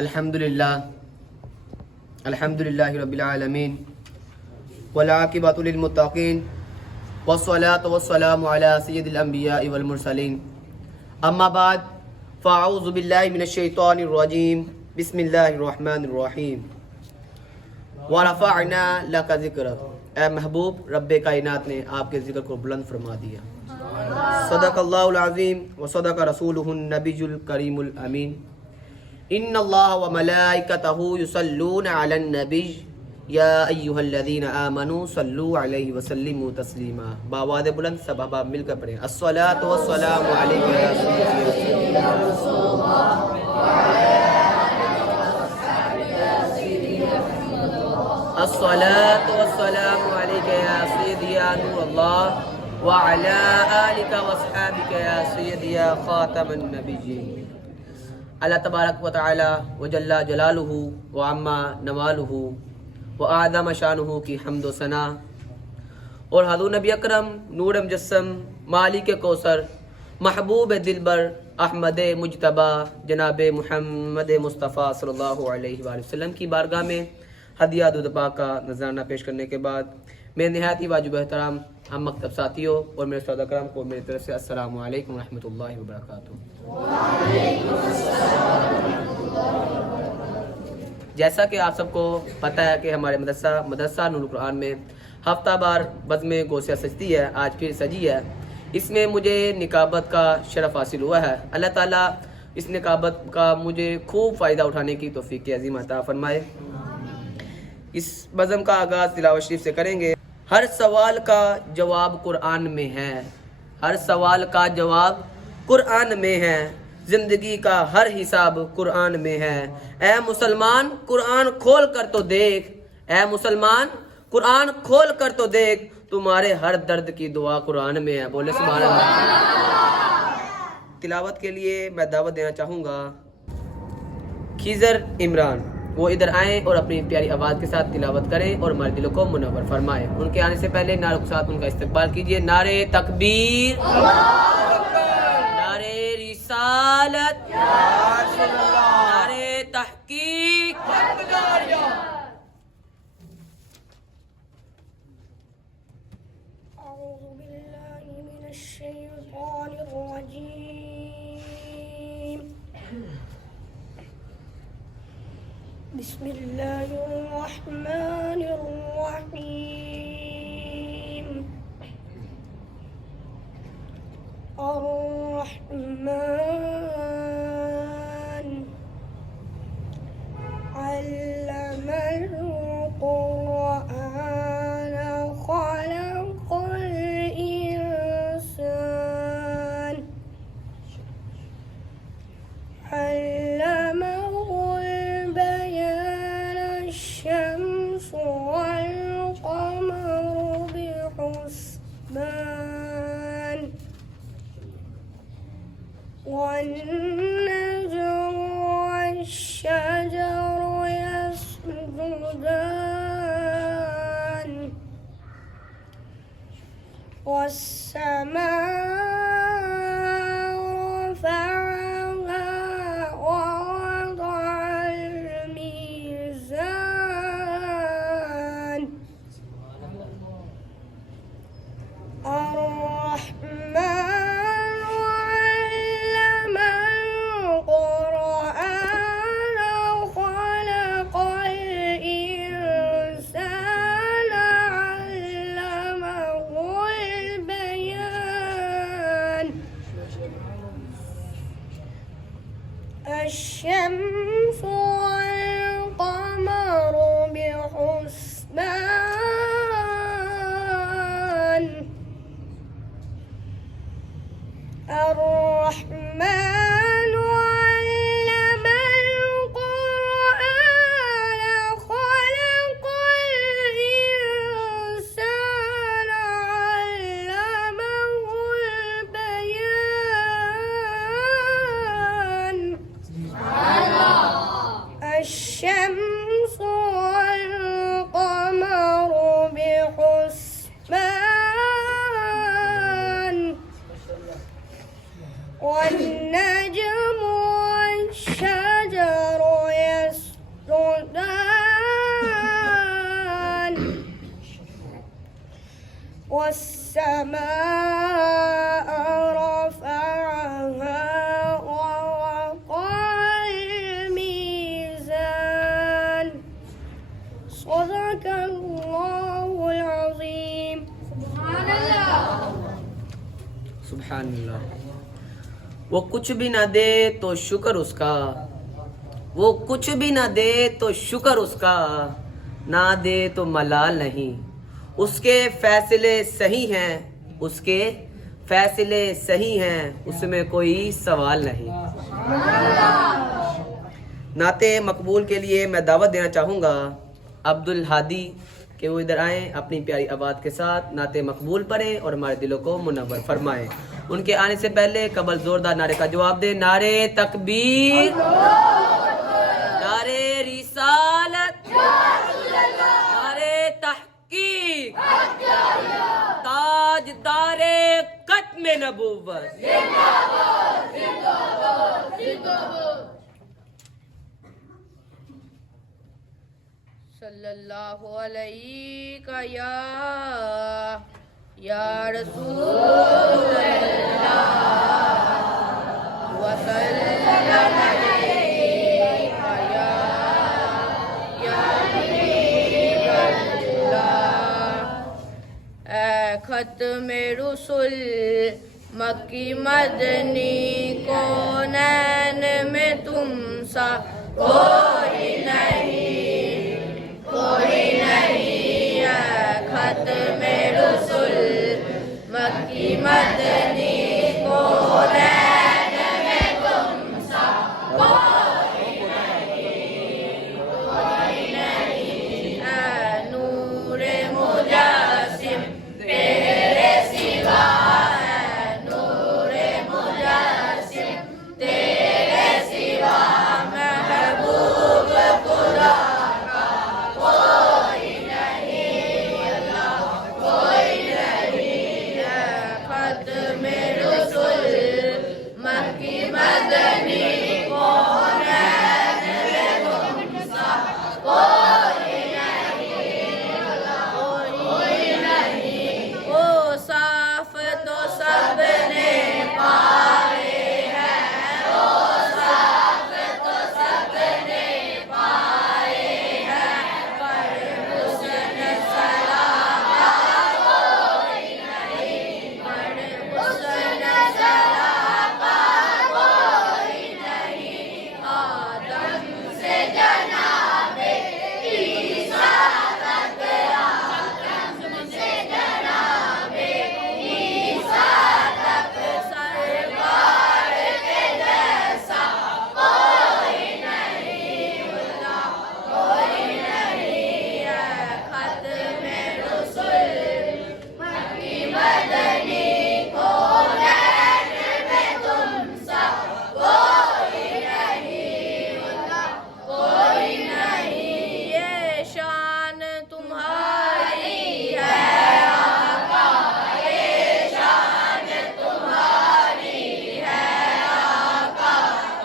अल्हम्दुलिल्लाहि रब्बिल आलमीन वल आक़िबतु लिल मुत्तक़ीन वस्सलातु वस्सलामु अला सय्यिदिल अंबियाइ वल मुरसलीन अम्मा बाद फ़अऊज़ु बिल्लाहि मिनश शैतानिर रजीम बिस्मिल्लाहिर रहमानिर रहीम व रफ़अना लका ज़िक्रक। ए महबूब, रब्बे कायनात ने आपके ज़िक्र को बुलंद फरमा दिया। सदक़ल्लाहुल अज़ीम व सदक़ रसूलुहुन नबियुल करीमुल अमीन। इन्नल्लाह व मलाइकतहु युसल्लूना अलन नबी या अय्युहल्लज़ीना आमनू सल्लू अलैहि व सल्लिमू तस्लीमा। बावाद बुलंद सब अहबाब मिलकर पढ़ें। अस्सलातु वस्सलामु अलैका या सय्यदी अस्सलातु वस्सलामु अलैका या सय्यदी या नूरल्लाह व अला आलिका व अस्हाबिका या सय्यदी या खातमन नबिय्यीन। अल्लाह तबारक व तआला व जल्ला जलालुहु व अम्मा नवालुहु व आदम शानुहु की हम्द व सना और हज़ूर नबी अकरम नूर मुजस्सम मालिक कौसर महबूब दिलबर अहमद मुजतबा जनाब मुहम्मद मुस्तफ़ा सल्लल्लाहु अलैहि वसल्लम की बारगाह में हदिया दूध पाक का नजराना पेश करने के बाद मैं निहायत ही वाजिब एहतराम हम मकतब साथियों और मेरे सौदा कराम को मेरी तरफ से अस्सलामु अलैकुम रहमतुल्लाहि व बरकातुहू। जैसा कि आप सबको पता है कि हमारे मदरसा नूरुल कुरान में हफ्ता बार बज़्म गौसिया सजती है, आज फिर सजी है। इसमें मुझे निकाबत का शरफ हासिल हुआ है। अल्लाह ताला इस निकाबत का मुझे खूब फ़ायदा उठाने की तौफीक अज़ीम अता फरमाए। इस बज़्म का आगाज़ तिलावत शरीफ से करेंगे। हर सवाल का जवाब कुरान में है, हर सवाल का जवाब कुरान में है, जिंदगी का हर हिसाब कुरान में है। ए मुसलमान कुरान खोल कर तो देख, ए मुसलमान कुरान खोल कर तो देख, तुम्हारे हर दर्द की दुआ कुरान में है। बोले सुभान अल्लाह। तिलावत के लिए मैं दावत देना चाहूँगा खिज़र इमरान, वो इधर आएँ और अपनी प्यारी आवाज़ के साथ तिलावत करें और हमारे दिलों को मुनव्वर फरमाएं। उनके आने से पहले नारों के साथ उनका इस्तकबाल कीजिए। नारे तकबीर, नारे रिसालत, नारे तहकीक। अऊज़ु बिल्लाहि मिनश शैतानिर रजीम। बिस्मिल्लाहिर्रहमानिर्रहीम। अर्रहमान अल्लमल कुरआन खलक़ल इंसान अल्लमहुल बयान अश-शम्सु वल क़मरु बिहुस्बान वन्नजमु वश-शजरु यस्जुदान वस्समाअ रफ़अहा ववضعल मीज़ान अर्रहमान अल्लमल कुरआन खलक़ल इंसान अल्लमहुल बयान अश-शम्सु वल क़मरु बिहुस्बान अर्रहमान अल्लमल कुरआन खलक़ल इंसान अल्लमहुल बयान والسماء رفعها ووضع الميزان صدق الله العظيم सुभान अल्लाह। वो कुछ भी ना दे तो शुक्र उसका, वो कुछ भी ना दे तो शुक्र उसका, ना दे तो मलाल नहीं। उसके फैसले सही हैं, उसके फैसले सही हैं, उसमें कोई सवाल नहीं। नाते मकबूल के लिए मैं दावत देना चाहूँगा अब्दुल हादी कि वो इधर आएँ, अपनी प्यारी आवाज़ के साथ नाते मकबूल पढ़ें और हमारे दिलों को मुनव्वर फरमाएं। उनके आने से पहले कबल जोरदार नारे का जवाब दे। नारे तकबीर, नारे रिसालत, नारे तहकीक, ताजदारे खत्म नबूवत। सल्लल्लाहु अलैहि या रसूल अल्लाह व सल्लम अलैका या हबीब अल्लाह। ऐ खत्म रुसुल मक्की मदनी कौनैन में तुम सा कोई नहीं, कोई नहीं है। खत्म रुसुल मक्की मदनी कौनैन में तुम सा कोई नहीं, कोई नहीं है। नूरे मुजासिम तेरे सिवा है, नूरे मुजासिम तेरे सिवा महबूब खुदा का कोई नहीं, अल्लाह कोई नहीं है। खत्म रुसुल मक्की मदनी कौनैन में तुम सा कोई नहीं, अल्लाह कोई नहीं। ओ साफ तो सबने पाए हैं, ओ साफ तो सबने पाए हैं, पर हुस्न सलामत कोई नहीं, पर हुस्न सलामत कोई नहीं। आदम से जनाबे ईसा तक, आदम से जनाबे ईसा तक, सरकार के जैसा कोई नहीं, अल्लाह कोई नहीं है। खत्म रुसुल मक्की मदनी कौनैन में तुम सा कोई नहीं, अल्लाह कोई नहीं। ये शान तुम्हारी है आका, ये शान तुम्हारी है आका।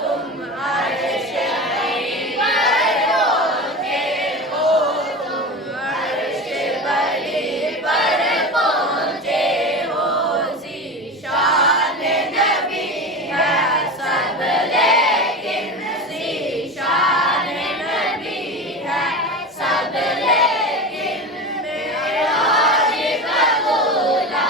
तुम अर्श बरी पर पहुंचे हो, तुम अर्श बरी पर पहुंचे हो। ज़ीशान नबी है सब लेकिन, ज़ीशान नबी है सब लेकिन, मेराज का दूल्हा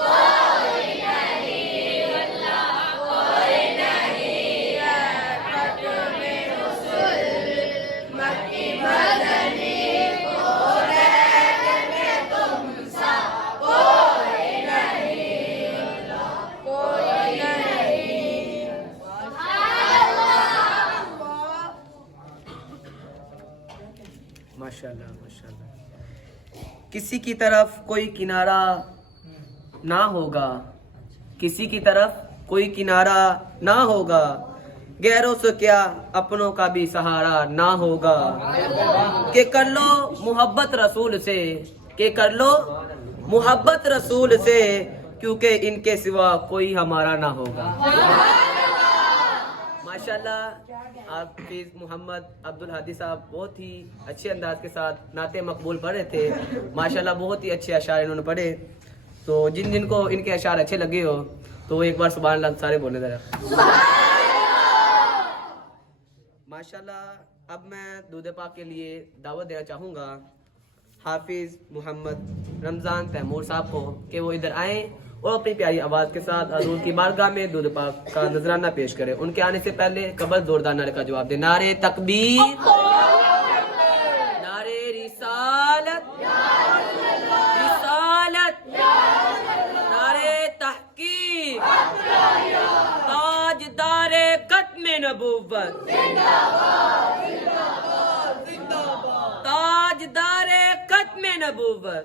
कोई नहीं, अल्लाह कोई नहीं है। खत्म रुसुल मक्की मदनी कौनैन में तुम सा कोई नहीं, अल्लाह कोई नहीं। माशाल्लाह माशाल्लाह। किसी की तरफ कोई किनारा ना होगा, किसी की तरफ कोई किनारा ना होगा, गैरों से क्या अपनों का भी सहारा ना होगा। के कर लो मोहब्बत रसूल से, के कर लो मोहब्बत रसूल से, क्योंकि इनके सिवा कोई हमारा ना होगा। माशाल्लाह आप मोहम्मद अब्दुल हादी साहब बहुत ही अच्छे अंदाज के साथ नाते मकबूल पढ़े थे। माशाल्लाह बहुत ही अच्छे अशार इन्होंने पढ़े। तो तो जिन जिन को इनके अशार अच्छे लगे हो तो वो एक बार सुभान अल्लाह सारे बोले जरा। माशाल्लाह। अब मैं दूध पाक के लिए दावत देना चाहूँगा हाफिज मोहम्मद रमज़ान तैमूर साहब को कि वो इधर आए और अपनी प्यारी आवाज़ के साथ हजूर की बारगाह में दूध पाक का नजराना पेश करें। उनके आने से पहले कबल जोरदार नारे का जवाब दे। नारे तकबीर, नारे रिसालत, रिसालत, नारे तहकीक, ताजदारे खत्म नबूवत, ताजदारे खत्म नबूवत।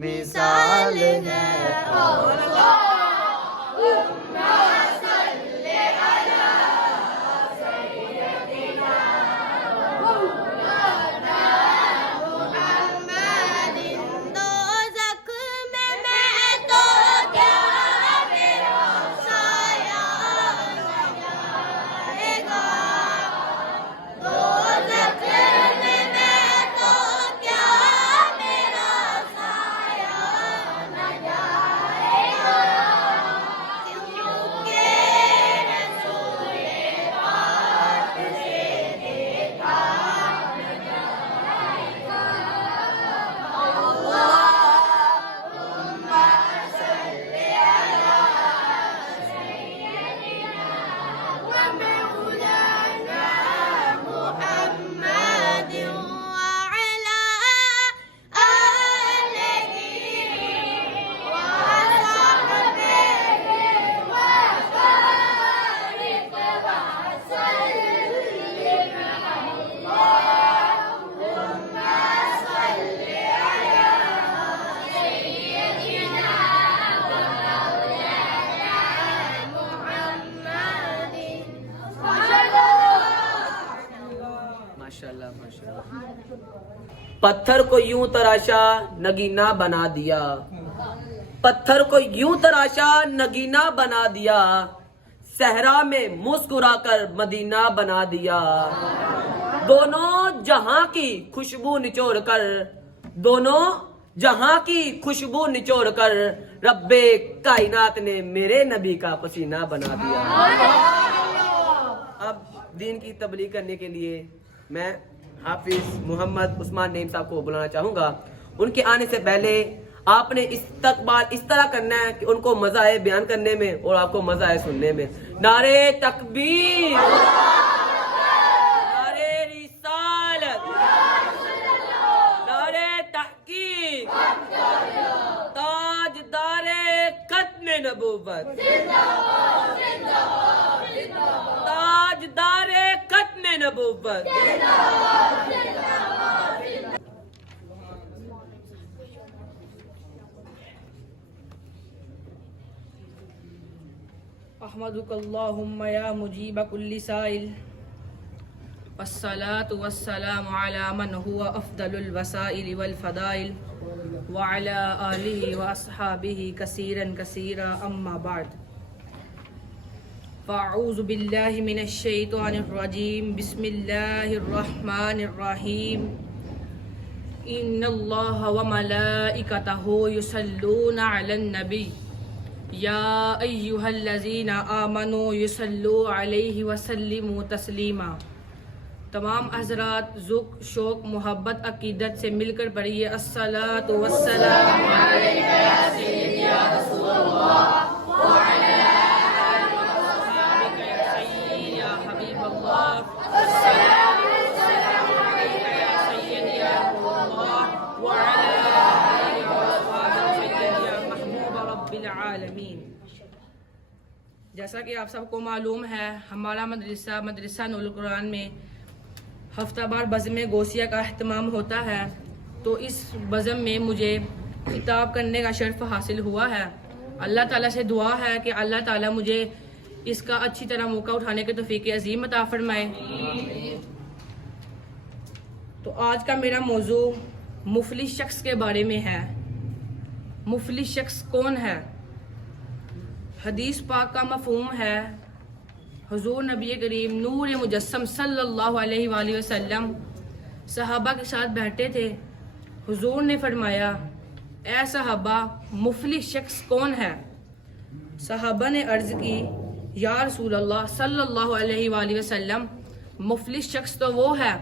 मिसाल है। माशाल्लाह माशाल्लाह। पत्थर को यूं तराशा नगीना बना दिया, पत्थर को यूं तराशा नगीना बना दिया, सहरा में मुस्कुराकर मदीना बना दिया। दोनों जहां की खुशबू निचोड़ कर, दोनों जहां की खुशबू निचोड़ कर, रब्बे कायनात ने मेरे नबी का पसीना बना दिया। अब दीन की तबलीग करने के लिए मैं हाफिज मोहम्मद उस्मान नईम साहब को बुलाना चाहूंगा। उनके आने से पहले आपने इस्तकबाल इस तरह करना है कि उनको मजा आए बयान करने में और आपको मजा आए सुनने में। नारे तकबीर, नारे रिसालत, नारे तहकीक, ताजदारे खत्म नबूवत, ताजदार खत्म नबूवत। अहमदुकल्लाहुम्मा या मुजीब कुल्ली साइल वस्सलातु वस्सलामु अला मन हुवा अफदलुल वसाइल वल फदाइल व अला आलिहि व अस्हाबिहि कसीरन कसीरा अम्मा बाद फ़अऊज़ु बिल्लाहि मिनश शैतानिर रजीम बिस्मिल्लाहिर रहमानिर रहीम इन्नल्लाहा व मलाइकतहु युसल्लूना अलन नबी या अय्युहल्लज़ीना आमनू युसल्लू अलैहि वसल्लिमू तस्लीमा। तमाम हज़रात ज़ुक शौक़ मोहब्बत अक़ीदत से मिलकर पढ़िए अस्सलातु वस्सलामु अलैका या सय्यदी या रसूलल्लाह व अला आलिहि व अस्हाबिका या सय्यदी या हबीबल्लाह अस्सलातु वस्सलामु अलैका या सय्यदी या रसूलल्लाह व अला आलिहि व अस्हाबिका या सय्यदी या महबूब रब्बिल आलमीन। जैसा कि आप सबको मालूम है, हमारा मदरसा नूरुल कुरान में हफ्तावार बज़्म गौसिया का अहतमाम होता है। तो इस बज़्म में मुझे खिताब करने का शर्फ हासिल हुआ है। अल्लाह ताला से दुआ है कि अल्लाह ताला मुझे इसका अच्छी तरह मौका उठाने के तौफीक अज़ीम अता फरमाए। तो आज का मेरा मौजू मुफलिस शख्स के बारे में है। मुफलिस शख्स कौन है? हदीस पाक का मफ़हूम है, हुज़ूर नबी करीम नूर मुजस्सम सल्लल्लाहु अलैहि वसल्लम सहाबा के साथ बैठे थे। हुज़ूर ने फरमाया, ए सहाबा, मुफलिस शख्स कौन है? सहाबा ने अर्ज़ की, या रसूल अल्लाह सल्लल्लाहु अलैहि वसल्लम, मुफलिस शख्स तो वो है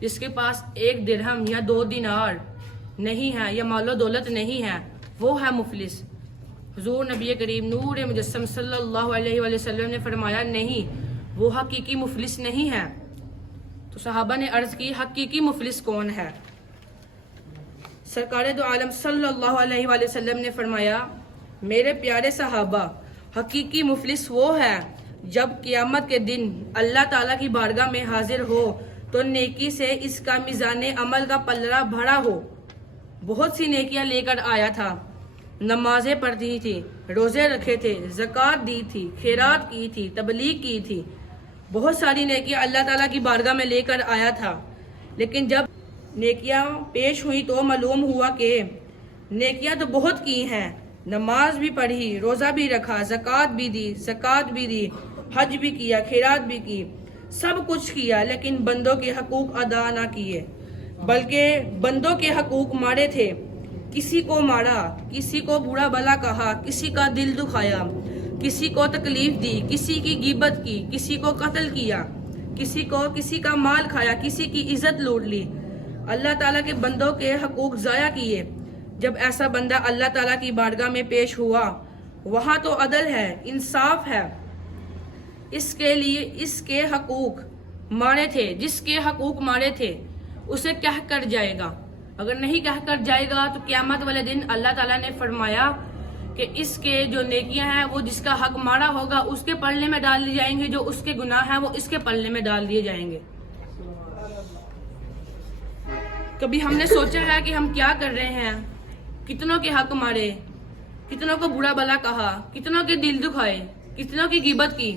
जिसके पास एक दिरहम या 2 दिनार नहीं है या मालो दौलत नहीं है, वो है मुफलिस। हुज़ूर नबी करीम नूर मुजस्सम सल्लल्लाहु अलैहि वसल्लम ने फरमाया, नहीं, वो हकीकी मुफलिस नहीं है। तो सहाबा ने अर्ज़ की, हकीकी मुफलिस कौन है? सरकार दो आलम सल्लल्लाहु अलैहि वसल्लम ने फरमाया, मेरे प्यारे सहाबा, हकीकी मुफलिस वो है जब क़यामत के दिन अल्लाह ताला की बारगाह में हाजिर हो तो नेकी से इसका मीज़ान अमल का पल्ला भरा हो। बहुत सी नेकियां लेकर आया था, नमाजें पढ़ी थी, रोज़े रखे थे, ज़कात दी थी, खैरात की थी, तबलीग की थी, बहुत सारी नेकियां अल्लाह ताला की बारगाह में लेकर आया था। लेकिन जब नेकियां पेश हुई तो मालूम हुआ कि नेकियां तो बहुत की हैं, नमाज भी पढ़ी, रोज़ा भी रखा, ज़कात भी दी, ज़कात भी दी, हज भी किया, खैरात भी की, सब कुछ किया, लेकिन बंदों के हकूक अदा ना किए, बल्कि बंदों के हकूक मारे थे। किसी को मारा, किसी को बुरा भला कहा, किसी का दिल दुखाया, किसी को तकलीफ दी, किसी की गिबत की, किसी को कत्ल किया, किसी का माल खाया, किसी की इज्जत लूट ली, अल्लाह ताला के बंदों के हकूक ज़ाया किए। जब ऐसा बंदा अल्लाह ताला की बारगाह में पेश हुआ, वहाँ तो अदल है, इंसाफ है। इसके लिए इसके हकूक मारे थे, जिसके हकूक मारे थे उसे कह कर जाएगा। अगर नहीं कह कर जाएगा तो क़यामत वाले दिन अल्लाह ताला ने फरमाया कि इसके जो नेकियां हैं वो जिसका हक मारा होगा उसके पल्ले में डाल दिए जाएंगे, जो उसके गुनाह हैं वो इसके पल्ले में डाल दिए जाएंगे। कभी हमने सोचा है कि हम क्या कर रहे हैं? कितनों के हक मारे, कितनों को बुरा भला कहा, कितनों के दिल दुखाए, कितनों की गिबत की।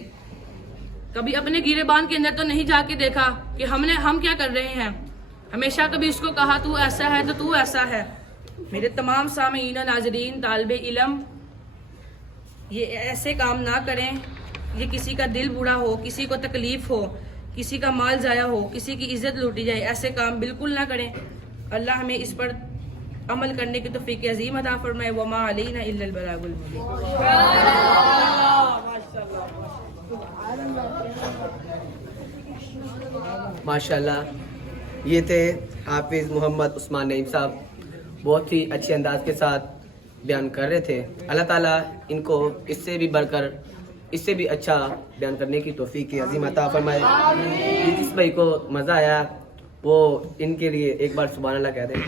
कभी अपने गिरेबान के अंदर तो नहीं जाके देखा कि हम क्या कर रहे हैं। हमेशा कभी उसको कहा तू ऐसा है तो तू ऐसा है। मेरे तमाम सामीन नाजरीन, तालिबे इल्म, ये ऐसे काम ना करें। ये किसी का दिल बुरा हो, किसी को तकलीफ हो, किसी का माल ज़ाया हो, किसी की इज्जत लूटी जाए, ऐसे काम बिल्कुल ना करें। अल्लाह हमें इस पर अमल करने की तौफीक अज़ीम अता फरमाए। वमा अलैना इल्लल बलागुल मुबीन। माशाल्लाह, ये थे हाफिज़ मोहम्मद उस्मान नईम साहब, बहुत ही अच्छे अंदाज के साथ बयान कर रहे थे। अल्लाह ताला इनको इससे भी बढ़कर, इससे भी अच्छा बयान करने की तौफीक अज़ीम अता फरमाए। जिस भाई को मज़ा आया वो इनके लिए एक बार सुभान अल्लाह कह दें।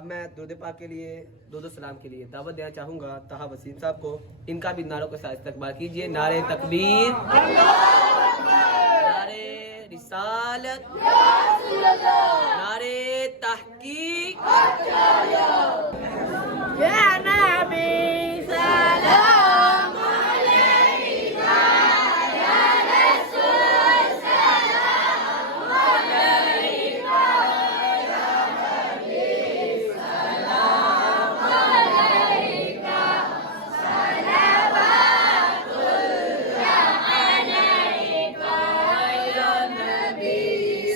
अब मैं दुरूद पाक के लिए दो सलाम के लिए दावत देना चाहूँगा ताहा वसीम साहब को। इनका भी नारों के साथ इस्तकबाल कीजिए। नारे तकबीर, नारे रिसालत, नारे तहकीक। या नबी सलाम अलैका, या रसूल सलाम अलैका, या नबी सलाम अलैका, सलवातुल्लाह अलैका, या नबी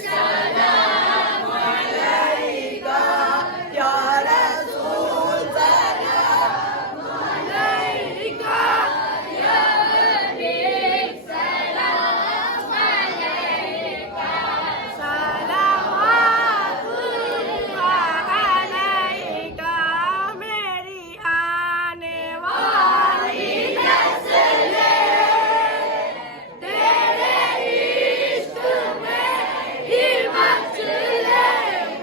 सलाम अलैका, या रसूल सलाम अलैका, या हबीब सलाम अलैका, सलवातुल्लाह अलैका। मेरी आने वाली नस्लें तेरे इश्क में ही मचले,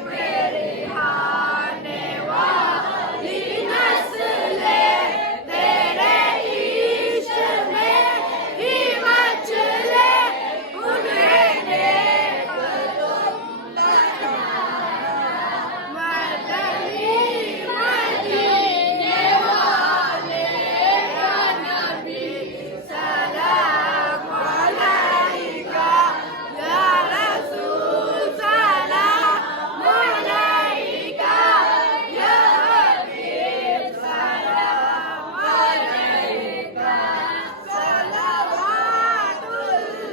मेरी आने वाली नस्लें तेरे इश्क में ही मचले, उन्हें देख तुम मदनी मदीने वाले, या नबी सलाम अलैका, या रसूल सलाम अलैका, या हबीब सलाम अलैका,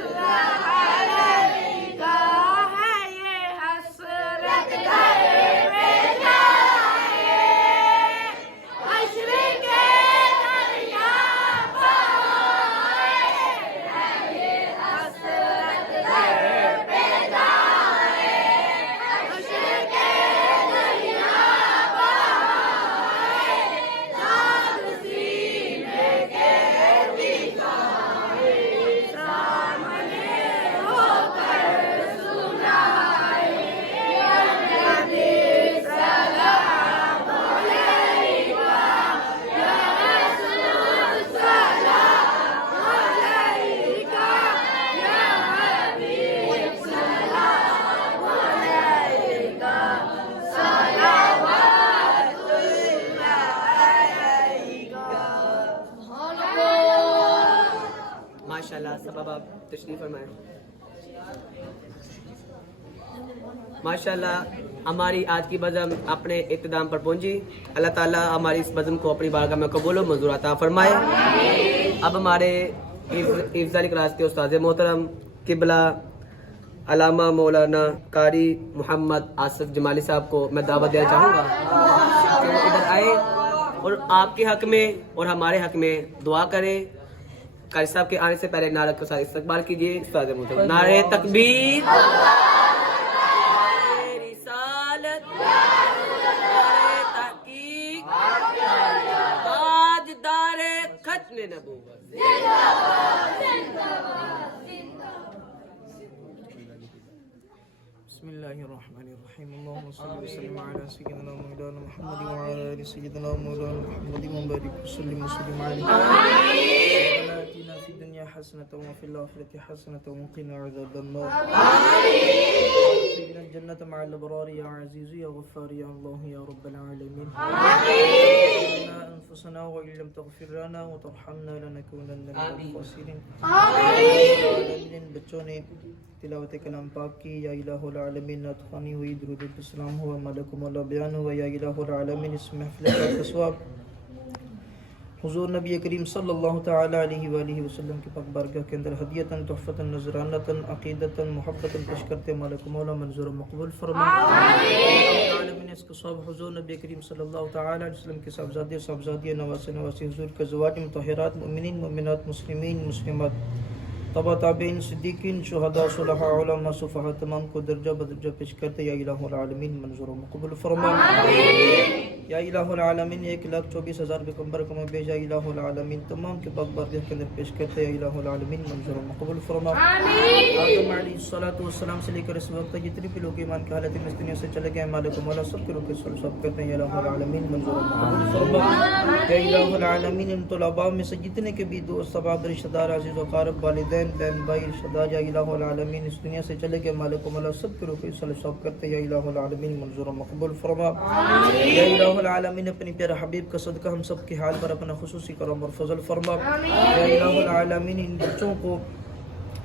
सलवातुल्लाह अलैका। है ये हसरत दर पे जाए, हश्र के दरिया पाए, है ये हसरत दर पे जाए, हश्र के दरिया पाए, दाद सीने के दिखाए, सामने होकर सुनाए, या नबी सलाम अलैका, या रसूल सलाम अलैका, या हबीब सलाम अलैका, सलवातुल्लाह अलैका। माशाल्लाह। सब अब आप तशरीफ फरमाएं। माशाल्लाह हमारी आज की बज़म अपने इख्तिताम पर पहुंची। अल्लाह ताला हमारी इस बज़म को अपनी बारगाह में कबूल व मंजूर अता फरमाए। अब हमारे इफ्ज़ाली क्लास के उस्ताद मोहतरम किबला अलामा मौलाना कारी मोहम्मद आसिफ जमाली साहब को मैं दावत देना चाहूँगा कि वो इधर आए और आपके हक में और हमारे हक में दुआ करें। कारी साहब के आने से पहले नारे के साथ इस्तकबाल कीजिए। उस्ताद मोहतरम, नारे तकबीर, नारे रिसालत, नारे तहकीक, ताजदारे खत्म नबूवत। बिस्मिल्लाहिर्रहमानिर्रहीम। अल्लाहुम्मा सल्लि व सल्लिम अला सय्यिदिना मौलाना मुहम्मद व अला आलि सय्यिदिना मौलाना मुहम्मद व बारिक व सल्लिम व सल्लिम अलैहि। रब्बना आतिना फिद दुनिया हसनतन व फिल आखिरति हसनतन व क़िना अज़ाबन नार। आमीन। जन्नत मअल अबरार या अज़ीज़ या गफ़्फ़ार या अल्लाह या रब्बल आलमीन। आमीन। अनफुसना व इन लम तग़फिर लना व तरहमना लनकूनन्ना मिनल ख़ासिरीन। आमीन। बच्चों ने तिलावत कलाम पाक की। या इलाहुल आलमीन नात ख़वानी हुई, दुरूद व सलाम हुआ, मलक मौला बयान हुआ। या इलाहुल आलमीन इस महफ़िल का सवाब हुज़ूर नबी करीम सल्लल्लाहु तआला अलैहि वसल्लम की पाक बारगाह के अंदर हदियतन तोहफ़तन नज़रानतन अक़ीदतन मोहब्बतन पेश करते मलक मौला मंजूर मक़बूल फरमाए। इसका सवाब हुज़ूर नबी करीम सल्लल्लाहु तआला अलैहि वसल्लम के साहबज़ादे साहबज़ादियाँ नवासे नवासी हुज़ूर के ज़वाज मुतहहरात मुमिनीन मुमिनात मुस्लिमीन मुस्लिमात तबा ताबईन सिद्दीकीन शुहदा सुलहा उलमा सुफ़हा तमाम को दर्जा बदर्जा पेश करते। या इलाहुल आलमीन मंजूर मक़बूल फरमाए। या इलाहुल आलमीन 1,24,000 पैगंबर को भेजा इलाहुल आलमीन तमाम के पाक बारगाह के अंदर पेश करते हैं इलाहुल आलमीन मंजूर व मकबूल फरमा। आदम अलैहिस्सलातु वस्सलाम से लेकर इस वक्त तक जितने भी लोग ईमान की हालत में इस दुनिया से चले गए मालिक मौला सब के रुके सब करते हैं इलाहुल आलमीन मंजूर व मकबूल फरमा। या इलाहुल आलमीन इन तलबा में से जितने के भी दोस्त सबाब रिश्तेदार अजीज व क़ारब वालिदैन बहन भाई रिश्तेदार या इलाहुल आलमीन इस दुनिया से चले गए मालिक मौला सब के रुके सब करते हैं इलाहुल आलमीन मंजूर व मकबूल फरमा। या इलाहुल आलमीन अपने प्यारे हबीब का सदका हम सब के हाल पर अपना खुसूसी करम और फजल फरमा। या इलाहुल आलमीन इन बच्चों को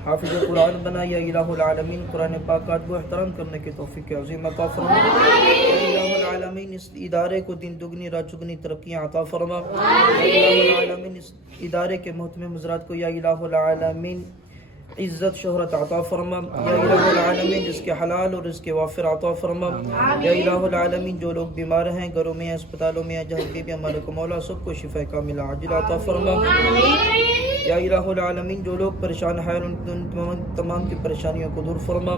हाफिज़ कुरान बना। या इलाहुल आलमीन कुरान पाक का अदब व एहतराम करने की तौफीक अज़ीम अता फरमा। या इलाहुल आलमीन इस इदारे को दिन दुगनी रात चुगनी तरक्कियाँ अता फरमा। या इलाहुल आलमीन इस इदारे के मोहतमिम हज़रात को या इलाहुल आलमीन इज़्ज़त शोहरत अता फरमा। या इलाहुल आलमीन जिसके हलाल और इसके वाफिर अता फरमा। या इलाहुल आलमीन जो लोग बीमार हैं घरों में अस्पतालों में जहाँ के भी हमारे को मौला सबको शिफा कामिला आजिल अता फरमा। या इलाहुल आलमीन जो लोग परेशान हैं उन तमाम की परेशानियों को दूर फरमा।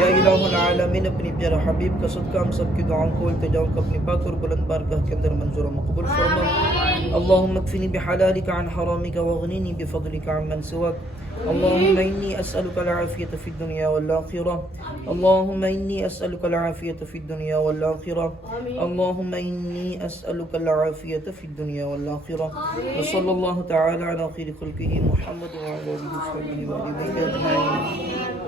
या इलाहुल आलमीन अपनी प्यारे हबीब का सदका हम सब की दुआओं को इल्तिजाओं को अपनी पाक और बुलंद बारगाह के अंदर मंजूर व मकबूल फरमा। अल्लाहुम्मा अक्फिनी बिहलालिका अन हरामिका वगनीनी बिफज़लिका अम्मन सिवाक। अल्लाहुम्मा इन्नी अस्अलुका अल-आफ़ियता फ़िद दुनिया वल आखिरह। अल्लाहुम्मा इन्नी अस्अलुका अल-आफ़ियता फ़िद दुनिया वल आखिरह। अल्लाहुम्मा इन्नी अस्अलुका अल-आफ़ियता फ़िद दुनिया वल आखिरह। व सल्लल्लाहु तआला अला खैरि खल्क़िही मुहम्मद व अला आलिहि व सहबिही अजमईन।